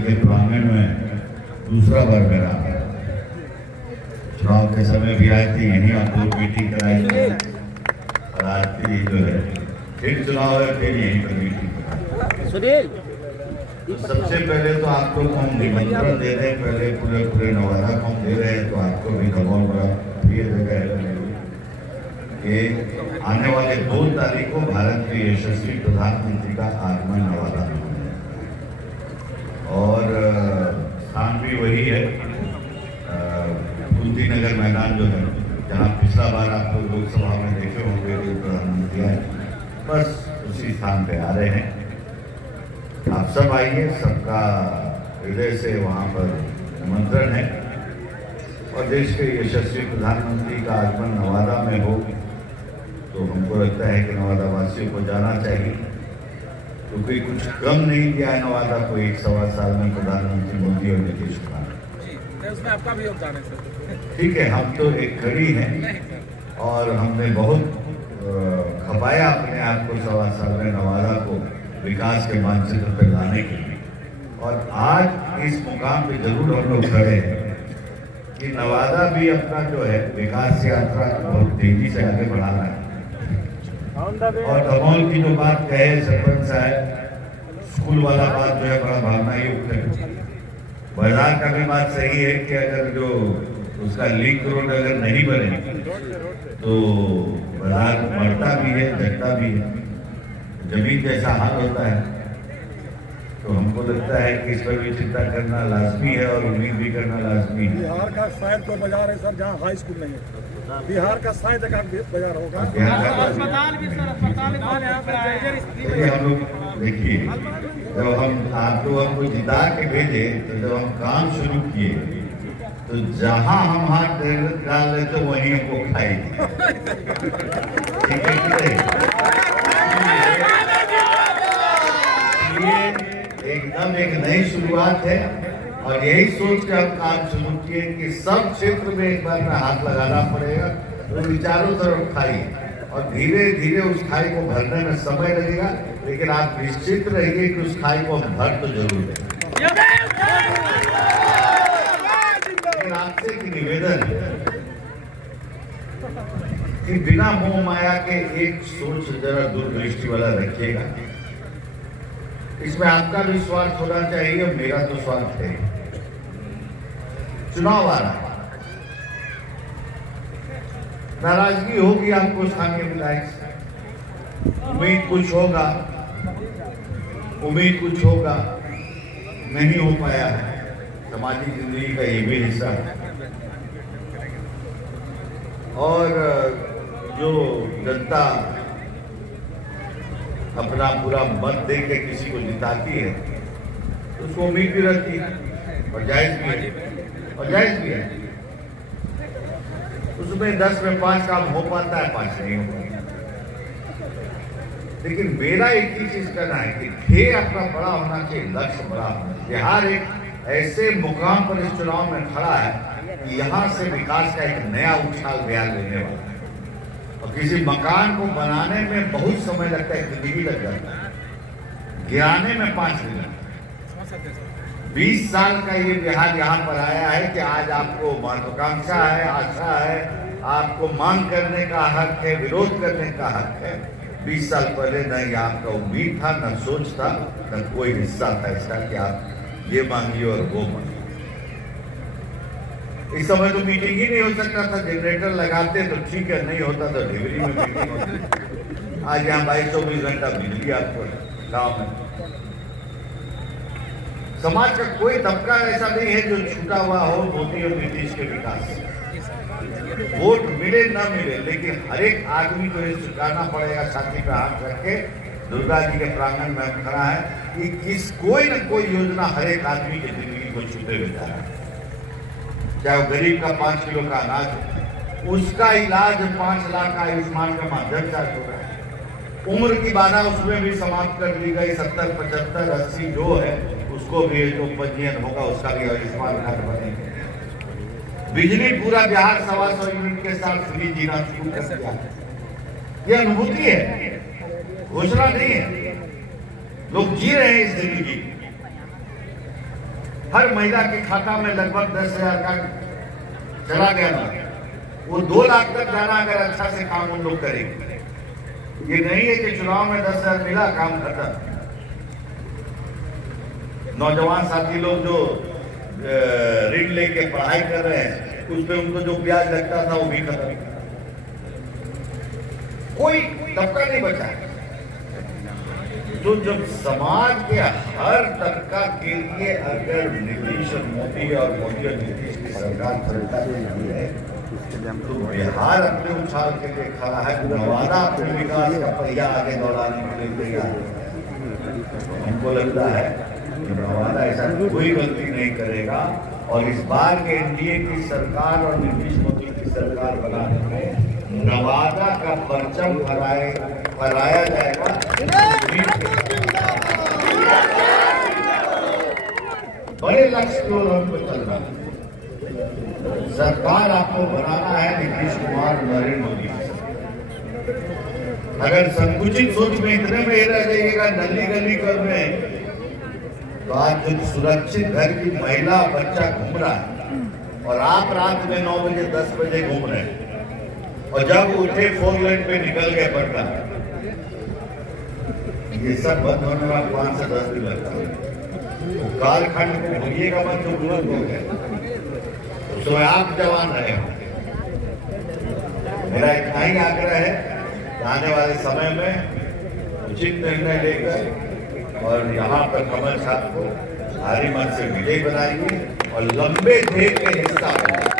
के प्रांगण में दूसरा बार मेरा चुनाव के समय भी आए थे, यहीं आपको मीटिंग कराई थी और आज की जो है फिर चुनाव है, फिर यहीं पर मीटिंग कराई। तो सबसे पहले तो आप लोग हम निमंत्रण दे रहे हैं, पहले पूरे नवादा को हम दे रहे हैं, तो आपको भी बहुत बड़ा प्रिय जगह है कि आने वाले 2 तारीख को भारत के यशस्वी प्रधानमंत्री का आगमन नवादा में और स्थान भी वही है, कुंती नगर मैदान जो है, जहाँ पिछला बार आप लोग लोकसभा में देखे होंगे कि प्रधानमंत्री आए, बस उसी स्थान पे आ रहे हैं। आप सब आइए, सबका हृदय से वहाँ पर निमंत्रण है और देश के यशस्वी प्रधानमंत्री का आगमन नवादा में हो तो हमको लगता है कि नवादा वासियों को जाना चाहिए, क्योंकि कुछ कम नहीं किया है नवादा को 1-1.25 साल में प्रधानमंत्री मोदी और नीतीश कुमार। उसमें आपका भी योगदान है सर। ठीक है, हम तो एक कड़ी हैं और हमने बहुत खपाया अपने आप को 1.25 साल में नवादा को विकास के मानचित्र पर लाने के लिए, और आज इस मुकाम पे जरूर हम लोग खड़े हैं कि नवादा भी अपना जो है विकास यात्रा बहुत तेजी से आगे बढ़ाना है। और दमोल की जो बात कहे सरपंच साहब, स्कूल वाला बात जो है बड़ा भावना युक्त है। बाजार का भी बात सही है कि अगर जो उसका लिंक रोड अगर नहीं बने तो बाजार बढ़ता भी है, घटता भी है, जमीन जैसा हाल होता है। तो हमको लगता है कि इस पर भी चिंता करना लाजमी है और उम्मीद भी करना लाजमी है। बिहार का शायद कोई बाजार है सर जहाँ हाई स्कूल नहीं है, बिहार का शायद एक बाजार होगा। अस्पताल भी सर, अस्पताल हम लोग देखिए, जब हम आपको हमको जिता के भेजे तो जब हम काम शुरू किए तो जहां हम हाथ डाल रहे थे वहीं हमको खाई ठीक है कि नहीं? ये एकदम एक नई शुरुआत है और यही सोच के हम काम शुरू किए कि सब क्षेत्र में एक बार में हाथ लगाना पड़ेगा, तो चारों तरफ खाई और धीरे धीरे उस खाई को भरने में समय लगेगा, लेकिन आप निश्चित रहिए कि उस खाई को हम भर तो जरूर देंगे। आपसे एक निवेदन है कि बिना मोह माया के एक सोच जरा दूरदृष्टि वाला रखिएगा। इसमें आपका भी स्वार्थ होना चाहिए, मेरा तो स्वार्थ है। चुनाव आ रहा है, नाराजगी होगी आपको स्थानीय विधायक से, उम्मीद कुछ होगा, नहीं हो पाया है, सामाजिक जिंदगी का ये भी हिस्सा है। और जो जनता अपना पूरा मत दे के किसी को जिताती है तो उसको उम्मीद भी रहती है और जायज भी है, उसमें 10 में 5 काम हो पाता है, 5 नहीं हो पाता। लेकिन मेरा एक ही चीज कहना है कि ध्येय अपना बड़ा होना चाहिए, लक्ष्य बड़ा होना चाहिए। बिहार एक ऐसे मुकाम पर इस चुनाव में खड़ा है कि यहाँ से विकास का एक नया उछाल बिहार लेने वाला है और किसी मकान को बनाने में बहुत समय लगता है, जिंदगी लग जाता है, गिराने में 5 दिन लगता है। 20 साल का ये बिहार यहाँ पर आया है कि आज आपको महत्वाकांक्षा है, आशा है, आपको मांग करने का हक है, विरोध करने का हक है। 20 साल पहले न ये आपका उम्मीद था, न सोच था, न कोई हिस्सा था इसका कि आप ये मांगिए और वो मांगिए। इस समय तो मीटिंग ही नहीं हो सकता था, जनरेटर लगाते तो ठीक है, नहीं होता तो डिलीवरी में मीटिंग होती। आज यहाँ 22-24 घंटा बिजली आपको गाँव में। समाज का कोई तबका ऐसा नहीं है जो छूटा हुआ हो मोदी और नीतीश के विकास से। वोट मिले ना मिले, लेकिन हर एक आदमी को ये स्वीकारना पड़ेगा, छाती पे हाथ रख के दुर्गा जी के प्रांगण में खड़ा है कि कोई न कोई योजना हर एक आदमी की जिंदगी को छूते हुए जा रहा है। चाहे वो गरीब का 5 किलो का अनाज हो, उसका इलाज 5 लाख आयुष्मान का माध्यम से हो रहा है। उम्र की बाधा उसमें भी समाप्त कर दी गई, 70, 75, 80 जो है उसको भी जो पंजीयन होगा उसका भी आयुष्मान कार्ड बनेगा। बिजली पूरा बिहार 125 यूनिट के साथ फ्री जीना शुरू कर दिया। ये अनुभूति है, घोषणा नहीं है, लोग जी रहे हैं इस जिंदगी। हर महिला के खाता में लगभग 10,000 का चला गया था। वो 2 लाख तक जाना अगर अच्छा से काम उन लोग करेंगे। ये नहीं है कि चुनाव में 10,000 मिला काम खत्म। नौजवान साथी लोग जो ऋण लेके पढ़ाई कर रहे हैं, उस पे उनको जो ब्याज लगता था वो भी खत्म। कोई तबका नहीं बचा। तो जब समाज के हर तबका के लिए अगर नीतीश मोदी और मोदी और नीतीश की सरकार चलता रही है, तो बिहार अपने उछाल के लिए खड़ा है। नवादा अपने विकास का पहिया आगे दौड़ाने के लिए तैयार है। हमको लगता है कि नवादा ऐसा कोई गलती नहीं करेगा और इस बार के एनडीए की सरकार और नीतीश मोदी की सरकार बनाने में नवादा का परचम फहराया जाएगा। बड़े लक्ष्य की ओर हमको चलना है। सरकार आपको बनाना है नीतीश कुमार नरेंद्र मोदी। अगर संकुचित सोच में इतने में ही रह जाइएगा नली गली कर में, तो आज जो सुरक्षित घर की महिला बच्चा घूम रहा है और आप रात में 9 बजे 10 बजे घूम रहे हैं और जब उठे 4 लेन पे निकल गए पटना, ये सब बंद होने में 5 से 10 दिन लगता है। तो कालखंड को भूलिएगा मत जो बुलंद हो गए, तो आप जवान रहे। मेरा इतना ही आग्रह है, आने वाले समय में उचित निर्णय लेकर और यहाँ पर कमल छाप को भारी मत से विजय बनाएंगे और लंबे ध्येय के हिस्सा बनेंगे।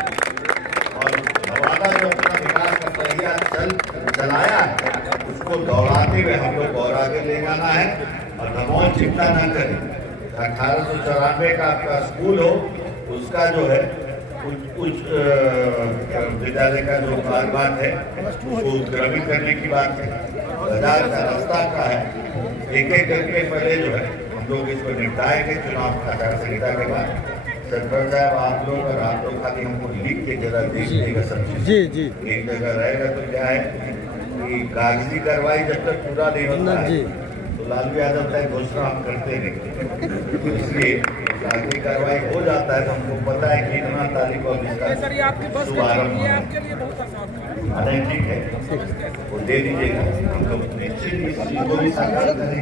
और नवादा जो अपना विकास का पहिया चलाया है, उसको दौड़ाते हुए हम लोग और आगे ले जाना है। और दमोह चिंता न करें, 1894 का आपका स्कूल हो, उसका जो है उच्च विद्यालय का जो बात है उसको उत्क्रमित करने की बात है। बाजार का रास्ता का है, एक एक करके पहले जो है हम लोग इसको निपटाएंगे चुनाव आचार संहिता के बाद। सरपंच साहब आप लोग और आप लोग खाली हमको लिख के जरा देख देगा सब चीज। जी जी एक जगह रहेगा तो क्या है कि कागजी कार्रवाई जब तक पूरा नहीं होता है तो लालू यादव तक घोषणा हम करते नहीं। तो इसलिए कागजी कार्रवाई हो जाता है तो हमको पता है कि इतना तारीख को सर ये आपकी बस शुभारंभ ये आपके लिए बहुत आसान है। ठीक है, वो दे दीजिएगा। हम लोग निश्चित इस चीज को भी साकार करें।